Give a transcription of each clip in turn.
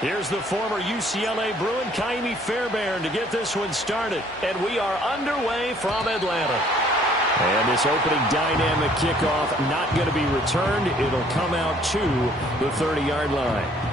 Here's the former UCLA Bruin, Kaimi Fairbairn, to get this one started. And we are underway from Atlanta. And this opening dynamic kickoff not going to be returned. It'll come out to the 30-yard line.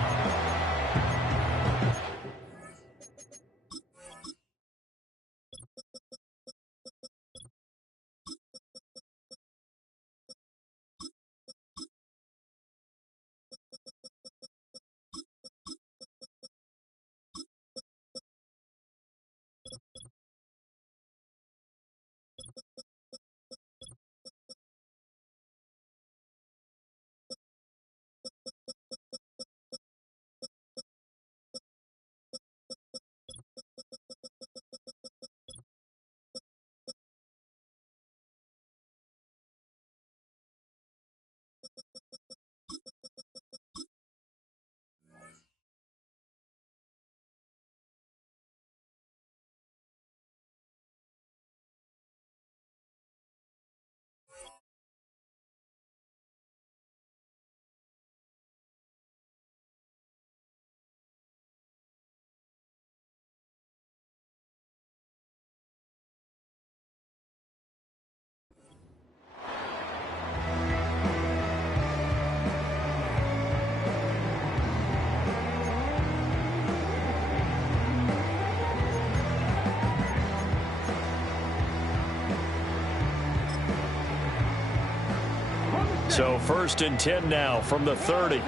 So 1st and 10 now from the 30. Let's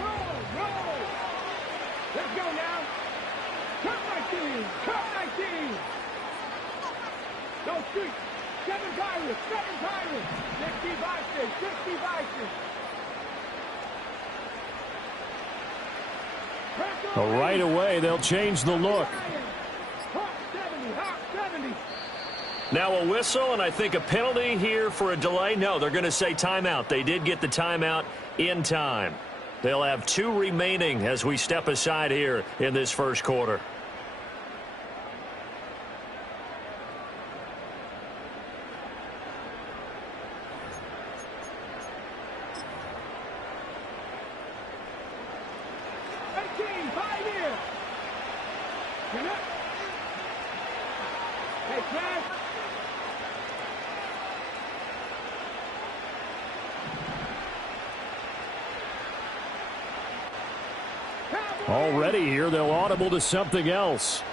go now. Cut my team. Cut my team. Go street. 7 Pirates. 7 Pirates. 60 Vikings. 60 Vikings. Well, right away, they'll change the look. Hawk 70. Hawk 70. Now a whistle, and I think a penalty here for a delay. No, they're going to say timeout. They did get the timeout in time. They'll have 2 remaining as we step aside here in this first quarter. Already here, they'll audible to something else.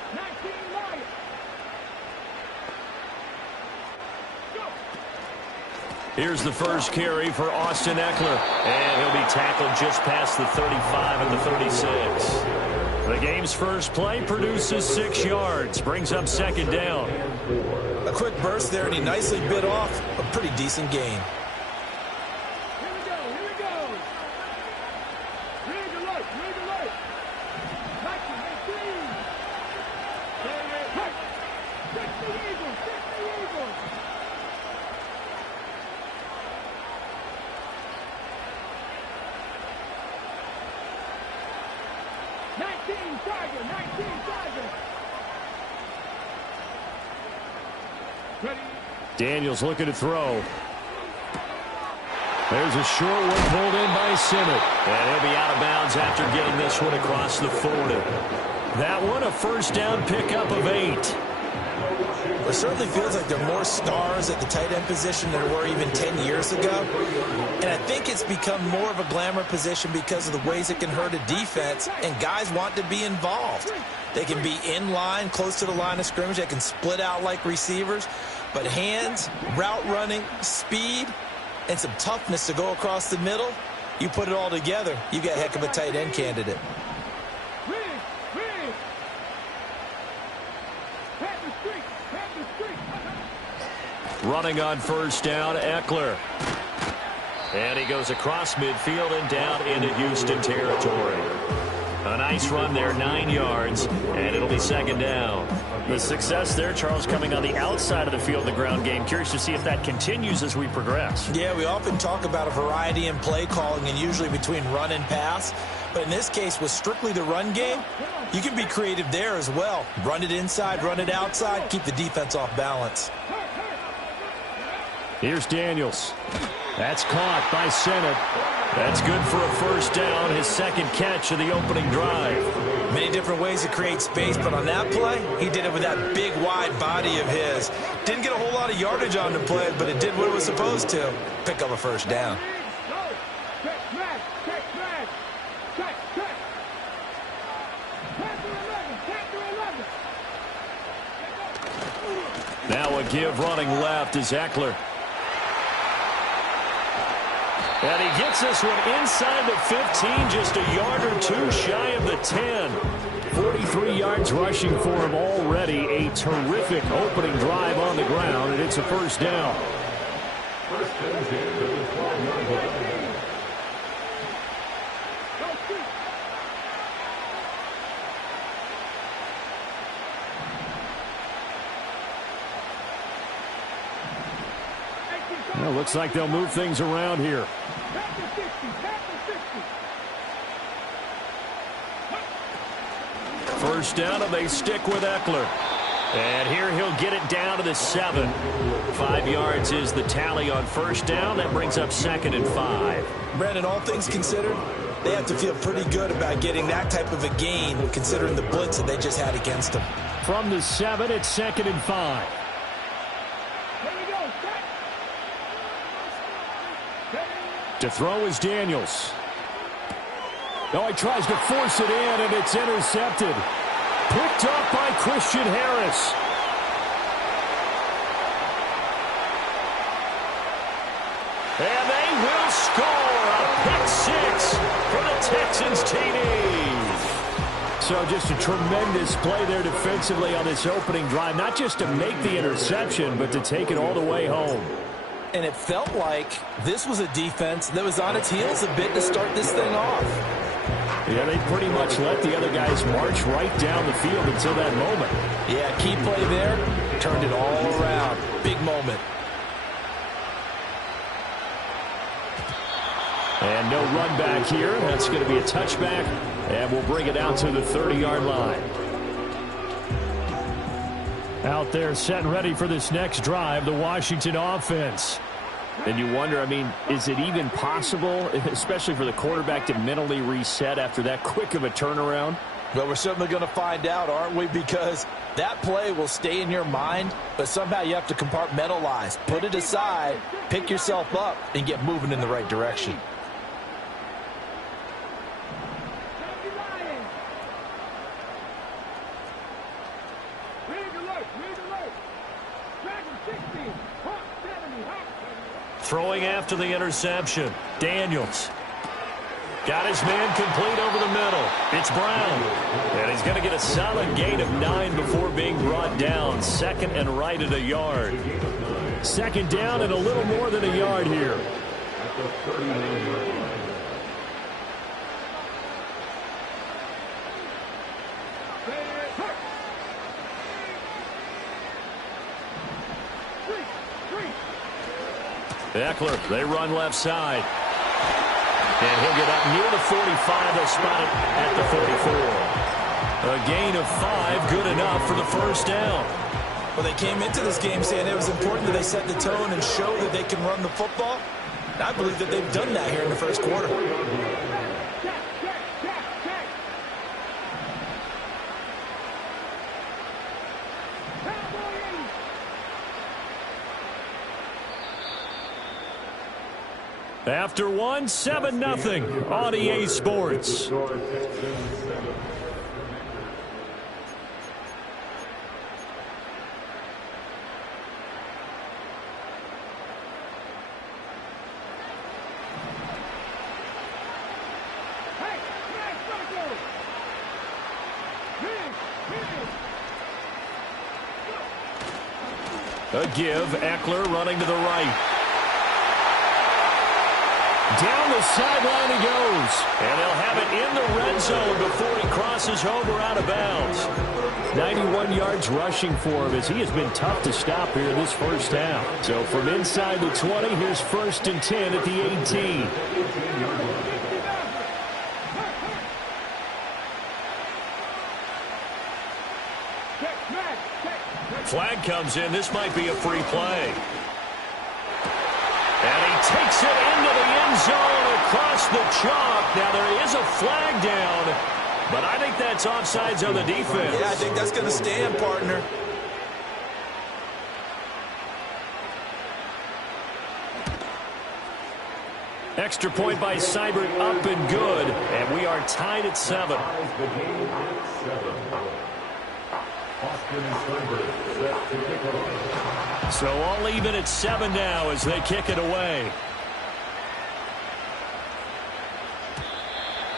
Here's the first carry for Austin Eckler. And he'll be tackled just past the 35 and the 36. The game's first play produces 6 yards. Brings up 2nd down. A quick burst there, and he nicely bit off a pretty decent gain. Daniels looking to throw. There's a short one pulled in by Simmons. And he'll be out of bounds after getting this one across the 40. That one a first down pickup of 8. It certainly feels like there are more stars at the tight end position than there were even 10 years ago. And I think it's become more of a glamour position because of the ways it can hurt a defense, and guys want to be involved. They can be in line, close to the line of scrimmage. They can split out like receivers. But hands, route running, speed, and some toughness to go across the middle, you put it all together, you got a heck of a tight end candidate. Running on first down, Eckler. And he goes across midfield and down into Houston territory. A nice run there, 9 yards, and it'll be 2nd down. The success there, Charles, coming on the outside of the field, the ground game. Curious to see if that continues as we progress. Yeah, we often talk about a variety in play calling and usually between run and pass. But in this case, with strictly the run game, you can be creative there as well. Run it inside, run it outside, keep the defense off balance. Here's Daniels. That's caught by Sennett. That's good for a first down, his second catch of the opening drive. Many different ways to create space, but on that play, he did it with that big, wide body of his. Didn't get a whole lot of yardage on the play, but it did what it was supposed to. Pick up a first down. Now a give running left is Eckler. And he gets this one inside the 15, just a yard or two shy of the 10. 43 yards rushing for him already. A terrific opening drive on the ground, and it's a first down. Well, looks like they'll move things around here. First down, and they stick with Eckler. And here he'll get it down to the 7. 5 yards is the tally on first down. That brings up 2nd and 5. Brandon, all things considered, they have to feel pretty good about getting that type of a gain, considering the blitz that they just had against them. From the 7, it's 2nd and 5. To throw is Daniels. Oh, he tries to force it in, and it's intercepted. Picked up by Christian Harris. And they will score a pick 6 for the Texans TD. So just a tremendous play there defensively on this opening drive. Not just to make the interception, but to take it all the way home. And it felt like this was a defense that was on its heels a bit to start this thing off. Yeah, they pretty much let the other guys march right down the field until that moment. Yeah, key play there, turned it all around. Big moment. And no run back here. That's going to be a touchback, and we'll bring it out to the 30-yard line. Out there set and ready for this next drive, the Washington offense. And you wonder, I mean, is it even possible, especially for the quarterback, to mentally reset after that quick of a turnaround? Well, we're certainly going to find out, aren't we? Because that play will stay in your mind, but somehow you have to compartmentalize. Put it aside, pick yourself up, and get moving in the right direction. Throwing after the interception, Daniels. Got his man complete over the middle. It's Brown. And he's going to get a solid gain of 9 before being brought down. 2nd and right at a yard. 2nd down and a little more than a yard here. Eckler, they run left side. And he'll get up near the 45. They'll spot it at the 44. A gain of 5, good enough for the first down. Well, they came into this game saying it was important that they set the tone and show that they can run the football. And I believe that they've done that here in the first quarter. After 1, 7-0 on EA Sports. A give, Eckler running to the right. Down the sideline he goes. And they'll have it in the red zone before he crosses over out of bounds. 91 yards rushing for him as he has been tough to stop here this first half. So from inside the 20, here's 1st and 10 at the 18. Flag comes in. This might be a free play. takes it into the end zone across the chalk. Now, there is a flag down, but I think that's offsides on the defense. Yeah, I think that's going to stand, partner. Extra point by Seibert, up and good, and we are tied at 7. So all even at 7 now as they kick it away.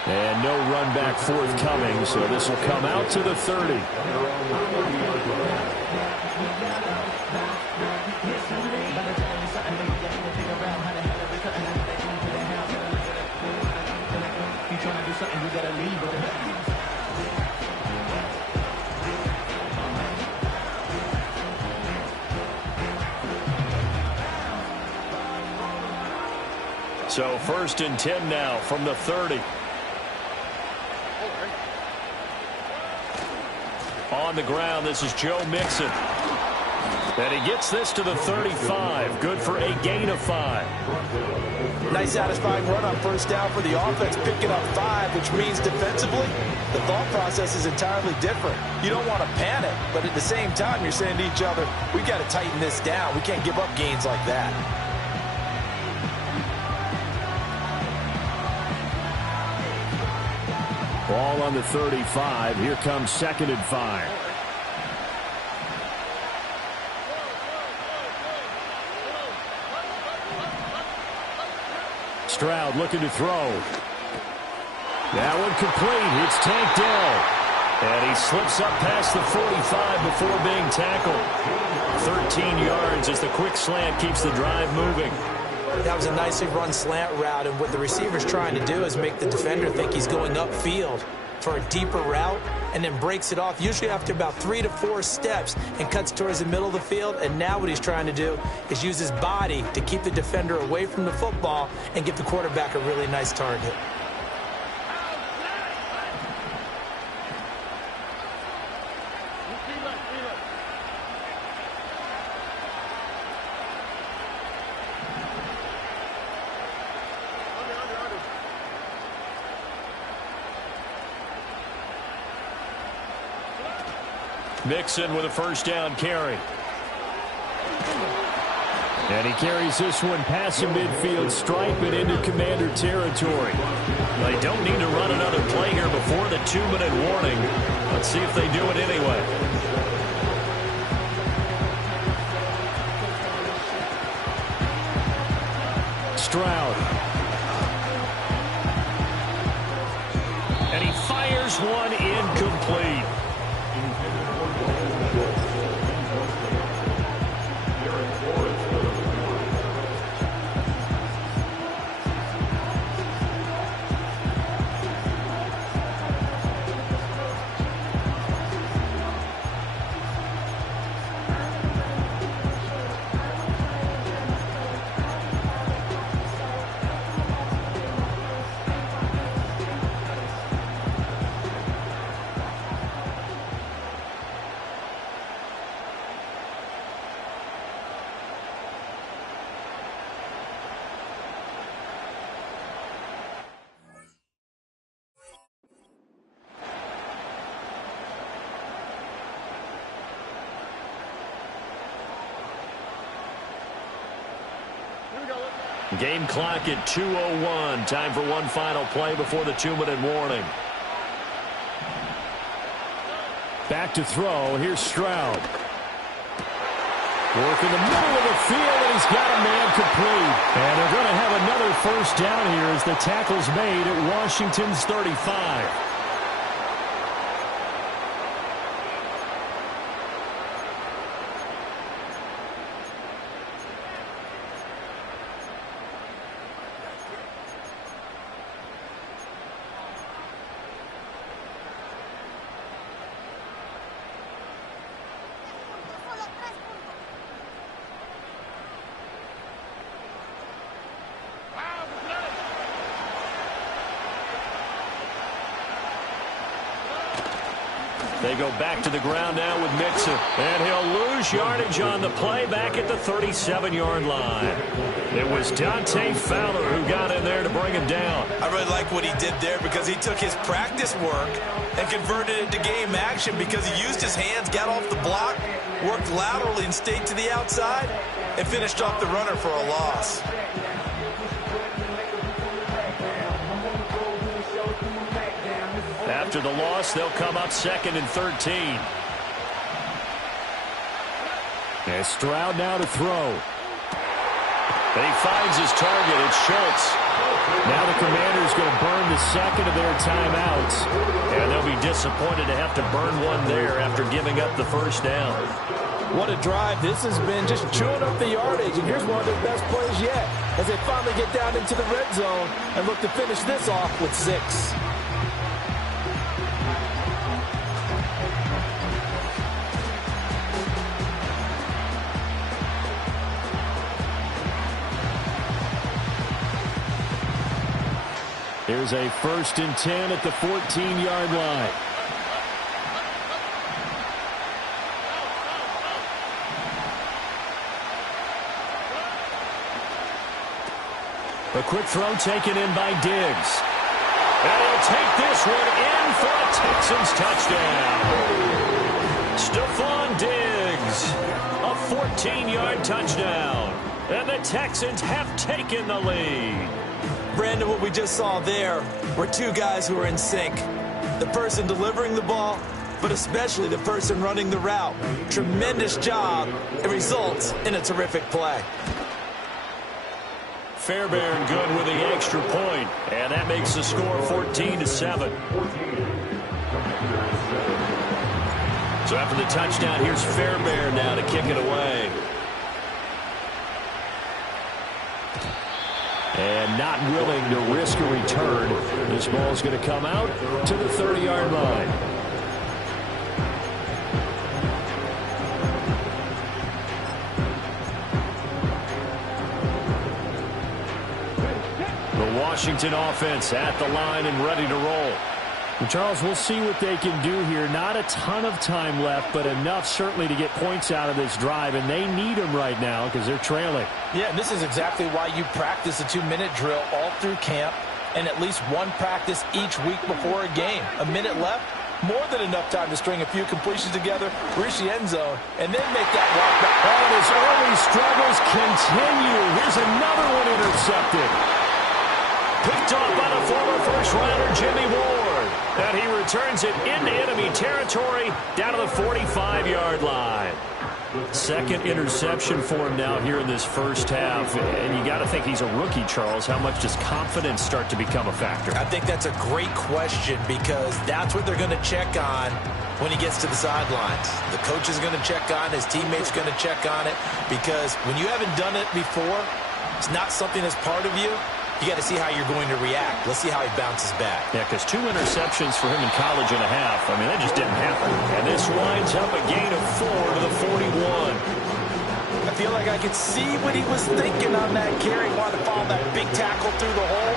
And no run back forthcoming, so this will come out to the 30. So 1st and 10 now from the 30. On the ground, this is Joe Mixon. And he gets this to the 35. Good for a gain of 5. Nice satisfying run on 1st down for the offense, picking up 5, which means defensively, the thought process is entirely different. You don't want to panic, but at the same time, you're saying to each other, we got to tighten this down. We can't give up gains like that. Ball on the 35. Here comes 2nd and 5. Stroud looking to throw. That one complete. It's Tank Dell. And he slips up past the 45 before being tackled. 13 yards as the quick slant keeps the drive moving. That was a nicely run slant route, and what the receiver's trying to do is make the defender think he's going upfield for a deeper route, and then breaks it off, usually after about 3 to 4 steps, and cuts towards the middle of the field. And now what he's trying to do is use his body to keep the defender away from the football and give the quarterback a really nice target. Mixon with a 1st down carry. And he carries this one past the midfield stripe and into Commander territory. They don't need to run another play here before the 2-minute warning. Let's see if they do it anyway. Stroud. And he fires one incomplete. Game clock at 2:01. Time for one final play before the 2-minute warning. Back to throw. Here's Stroud. Work in the middle of the field, and he's got a man complete. And they're going to have another 1st down here as the tackle's made at Washington's 35. They go back to the ground now with Mixon. And he'll lose yardage on the play back at the 37-yard line. It was Dante Fowler who got in there to bring him down. I really like what he did there because he took his practice work and converted it to game action because he used his hands, got off the block, worked laterally and stayed to the outside, and finished off the runner for a loss. After the loss, they'll come up 2nd and 13. And Stroud now to throw. And he finds his target. It's Schultz. Now the Commanders going to burn the second of their timeouts. And they'll be disappointed to have to burn one there after giving up the first down. What a drive this has been, just chewing up the yardage. And here's one of their best plays yet as they finally get down into the red zone and look to finish this off with 6. Here's a 1st and 10 at the 14-yard line. A quick throw taken in by Diggs. And he'll take this one in for a Texans touchdown. Stephon Diggs, a 14-yard touchdown. And the Texans have taken the lead. Brandon, what we just saw there were two guys who are in sync. The person delivering the ball, but especially the person running the route. Tremendous job. It results in a terrific play. Fairbairn good with the extra point, and that makes the score 14-7. So after the touchdown, here's Fairbairn now to kick it away. And not willing to risk a return. This ball is going to come out to the 30-yard line. The Washington offense at the line and ready to roll. Well, Charles, we'll see what they can do here. Not a ton of time left, but enough certainly to get points out of this drive, and they need them right now because they're trailing. Yeah, and this is exactly why you practice a 2-minute drill all through camp and at least one practice each week before a game. A minute left, more than enough time to string a few completions together, reach the end zone, and then make that walk back. And his early struggles continue. Here's another one intercepted. Picked off by the former first-rounder Jimmy Ward. And he returns it into enemy territory down to the 45-yard line. Second interception for him now here in this first half. And you got to think he's a rookie, Charles. How much does confidence start to become a factor? I think that's a great question because that's what they're going to check on when he gets to the sidelines. The coach is going to check on, his teammates going to check on it, because when you haven't done it before, it's not something that's part of you. You got to see how you're going to react. Let's see how he bounces back. Yeah, because 2 interceptions for him in college and a half. I mean, that just didn't happen. And this winds up a gain of 4 to the 41. I feel like I could see what he was thinking on that carry. Wanted to follow that big tackle through the hole.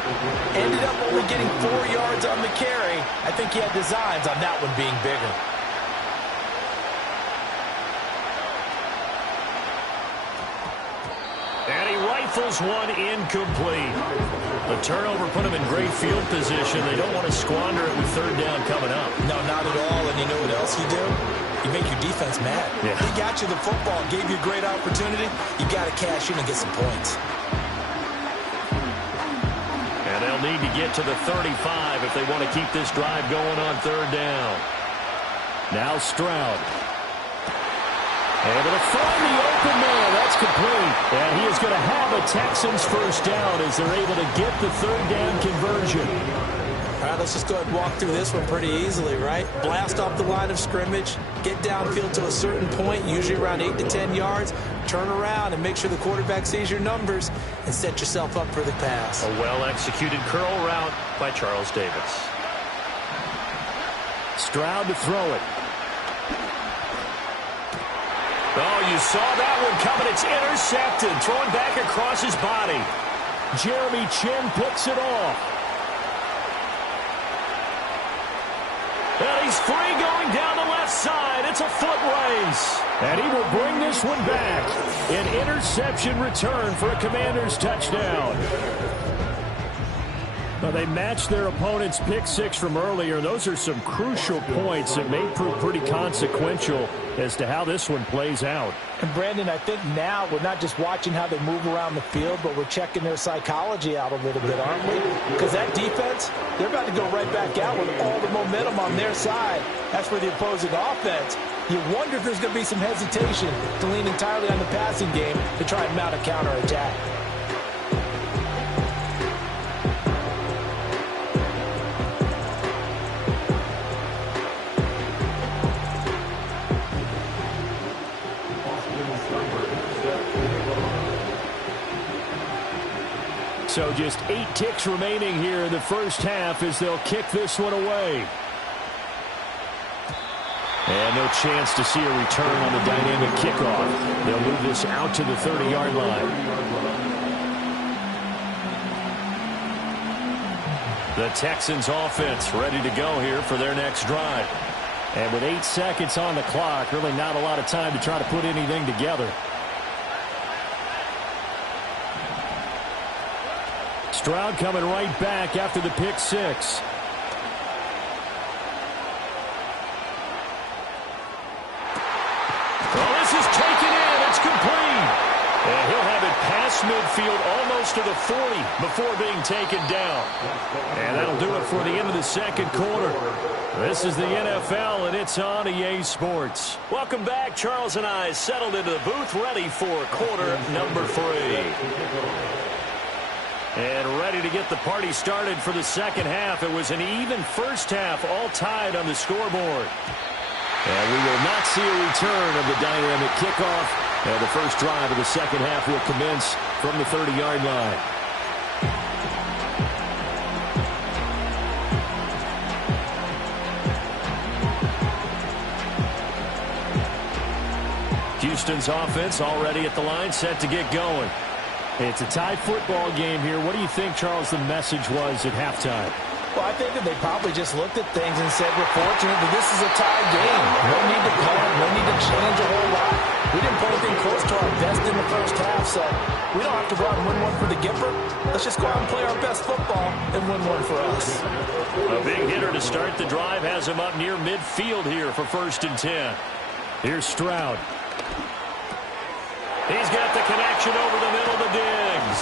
Ended up only getting 4 yards on the carry. I think he had designs on that one being bigger. And he rifles one incomplete. The turnover put him in great field position. They don't want to squander it with third down coming up. No, not at all. And you know what else you do? You make your defense mad. Yeah. He got you the football, gave you a great opportunity. You got to cash in and get some points. And they'll need to get to the 35 if they want to keep this drive going on third down. Now Stroud. Able to find the open man. That's complete. And he is going to have a Texans first down as they're able to get the third down conversion. All right, let's just go ahead and walk through this one pretty easily, right? Blast off the line of scrimmage, get downfield to a certain point, usually around 8 to 10 yards, turn around and make sure the quarterback sees your numbers and set yourself up for the pass. A well-executed curl route by Charles Davis. Stroud to throw it. Oh, you saw that one coming. It's intercepted. Thrown back across his body. Jeremy Chin picks it off. And he's He's free going down the left side. It's a foot race. And he will bring this one back. An interception return for a Commanders touchdown. Well, they matched their opponent's pick six from earlier. Those are some crucial points that may prove pretty consequential as to how this one plays out. And, Brandon, I think now we're not just watching how they move around the field, but we're checking their psychology out a little bit, aren't we? Because that defense, they're about to go right back out with all the momentum on their side. That's for the opposing offense. You wonder if there's going to be some hesitation to lean entirely on the passing game to try and mount a counterattack. So just 8 ticks remaining here in the first half as they'll kick this one away. And no chance to see a return on the dynamic kickoff. They'll move this out to the 30-yard line. The Texans offense ready to go here for their next drive. And with 8 seconds on the clock, really not a lot of time to try to put anything together. Stroud coming right back after the pick six. Well, this is taken in. It's complete. And he'll have it past midfield almost to the 40 before being taken down. And that'll do it for the end of the second quarter. This is the NFL, and it's on EA Sports. Welcome back. Charles and I settled into the booth, ready for quarter number 3. And ready to get the party started for the second half. It was an even first half, all tied on the scoreboard. And we will not see a return of the dynamic kickoff. And the first drive of the second half will commence from the 30-yard line. Houston's offense already at the line, set to get going. It's a tie football game here. What do you think, Charles, the message was at halftime? Well, I think that they probably just looked at things and said, we're fortunate that this is a tie game. No need to punt, no need to change a whole lot. We didn't play anything close to our best in the first half, so we don't have to go out and win one for the Gipper. Let's just go out and play our best football and win one for us. A big hitter to start the drive has him up near midfield here for 1st and 10. Here's Stroud. He's got the connection over the middle to Diggs.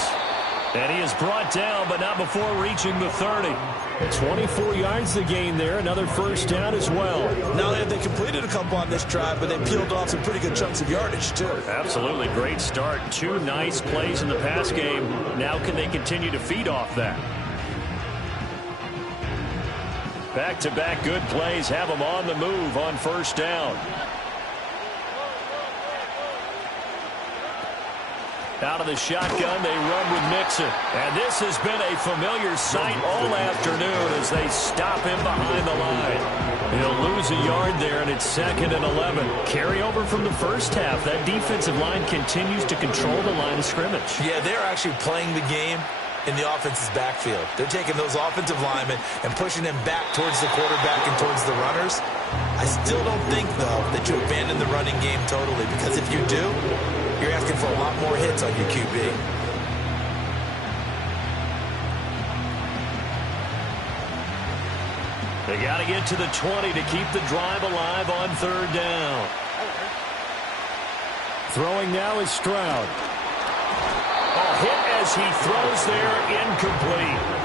And he is brought down, but not before reaching the 30. 24 yards to gain there. Another first down as well. Not only have they completed a couple on this drive, but they peeled off some pretty good chunks of yardage, too. Absolutely great start. 2 nice plays in the pass game. Now can they continue to feed off that? Back-to-back good plays have them on the move on first down. Out of the shotgun, they run with Mixon. And this has been a familiar sight all afternoon as they stop him behind the line. He'll lose a yard there, and it's 2nd and 11. Carryover from the first half. That defensive line continues to control the line of scrimmage. Yeah, they're actually playing the game in the offense's backfield. They're taking those offensive linemen and pushing them back towards the quarterback and towards the runners. I still don't think, though, that you abandon the running game totally, because if you do, you're asking for a lot more hits on your QB. They got to get to the 20 to keep the drive alive on 3rd down. Throwing now is Stroud. A hit as he throws there, incomplete.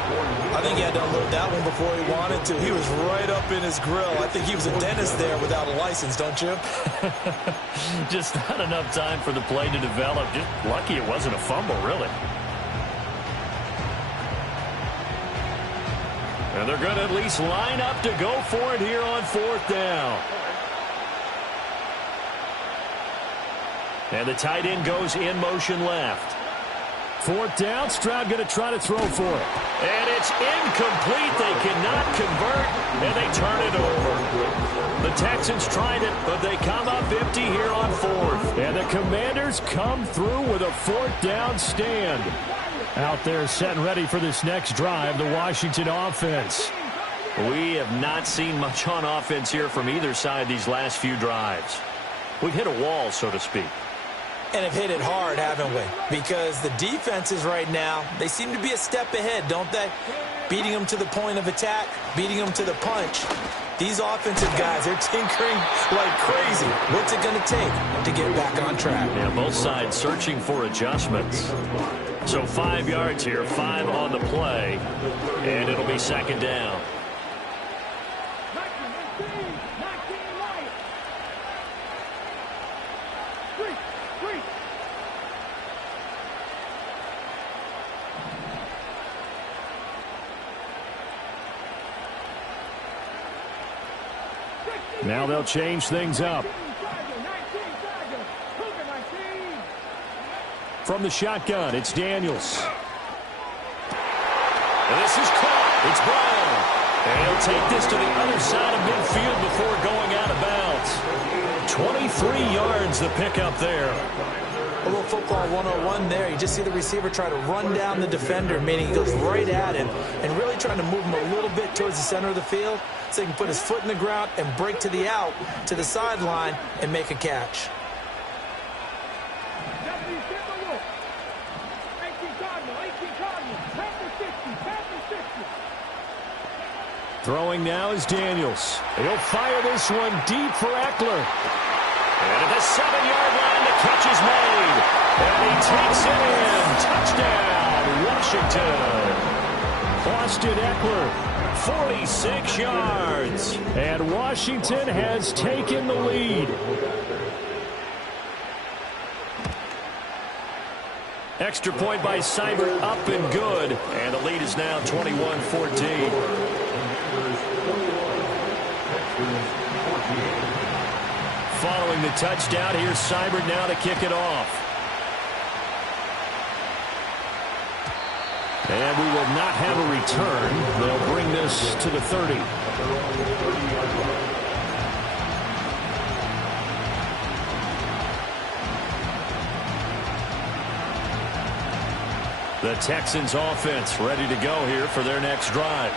I think he had to unload that one before he wanted to. He was right up in his grill. I think he was a dentist there without a license, don't you? Just not enough time for the play to develop. Just lucky it wasn't a fumble, really. And they're going to at least line up to go for it here on 4th down. And the tight end goes in motion left. 4th down, Stroud going to try to throw for it. And it's incomplete. They cannot convert, and they turn it over. The Texans tried it, but they come up empty here on 4th. And the Commanders come through with a 4th down stand. Out there set and ready for this next drive, the Washington offense. We have not seen much on offense here from either side these last few drives. We've hit a wall, so to speak. And have hit it hard, haven't we? Because the defenses right now, they seem to be a step ahead, don't they? Beating them to the point of attack, beating them to the punch. These offensive guys, they're tinkering like crazy. What's it going to take to get back on track? Yeah, both sides searching for adjustments. So 5 yards here, 5 on the play, and it'll be second down. Now they'll change things up. From the shotgun, it's Daniels. And this is caught. It's Brown. And he'll take this to the other side of midfield before going out of bounds. 23 yards the pickup there. A little football 101 there. You just see the receiver try to run down the defender, meaning he goes right at him and really trying to move him a little bit towards the center of the field so he can put his foot in the ground and break to the out, to the sideline, and make a catch. Throwing now is Daniels. He'll fire this one deep for Eckler. And at the 7-yard line, the catch is made. And he takes it in. Touchdown, Washington. Austin Eckler, 46 yards. and Washington has taken the lead. Extra point by Seibert, up and good. And the lead is now 21-14. Following the touchdown, here's Seibert now to kick it off. And we will not have a return. They'll bring this to the 30. The Texans offense ready to go here for their next drive.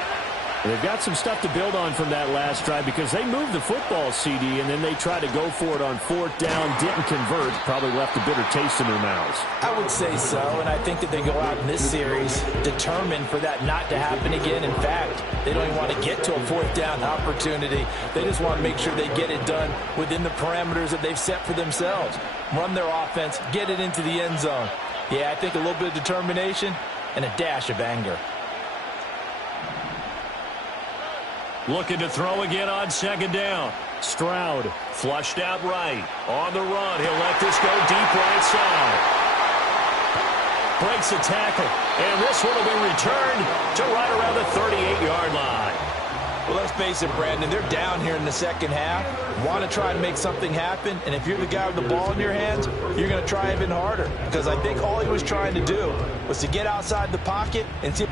They've got some stuff to build on from that last drive because they moved the football, CD, and then they tried to go for it on 4th down, didn't convert, probably left a bitter taste in their mouths. I would say so, and I think that they go out in this series determined for that not to happen again. In fact, they don't even want to get to a 4th down opportunity. They just want to make sure they get it done within the parameters that they've set for themselves. Run their offense, get it into the end zone. Yeah, I think a little bit of determination and a dash of anger. Looking to throw again on 2nd down. Stroud. Flushed out right. On the run. He'll let this go deep right side. Breaks a tackle. And this one will be returned to right around the 38-yard line. Well, let's face it, Brandon, they're down here in the second half. Want to try and make something happen, and if you're the guy with the ball in your hands, you're going to try even harder. Because I think all he was trying to do was to get outside the pocket and see.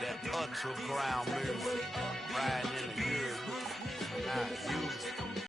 That ultra ground move, riding in the good.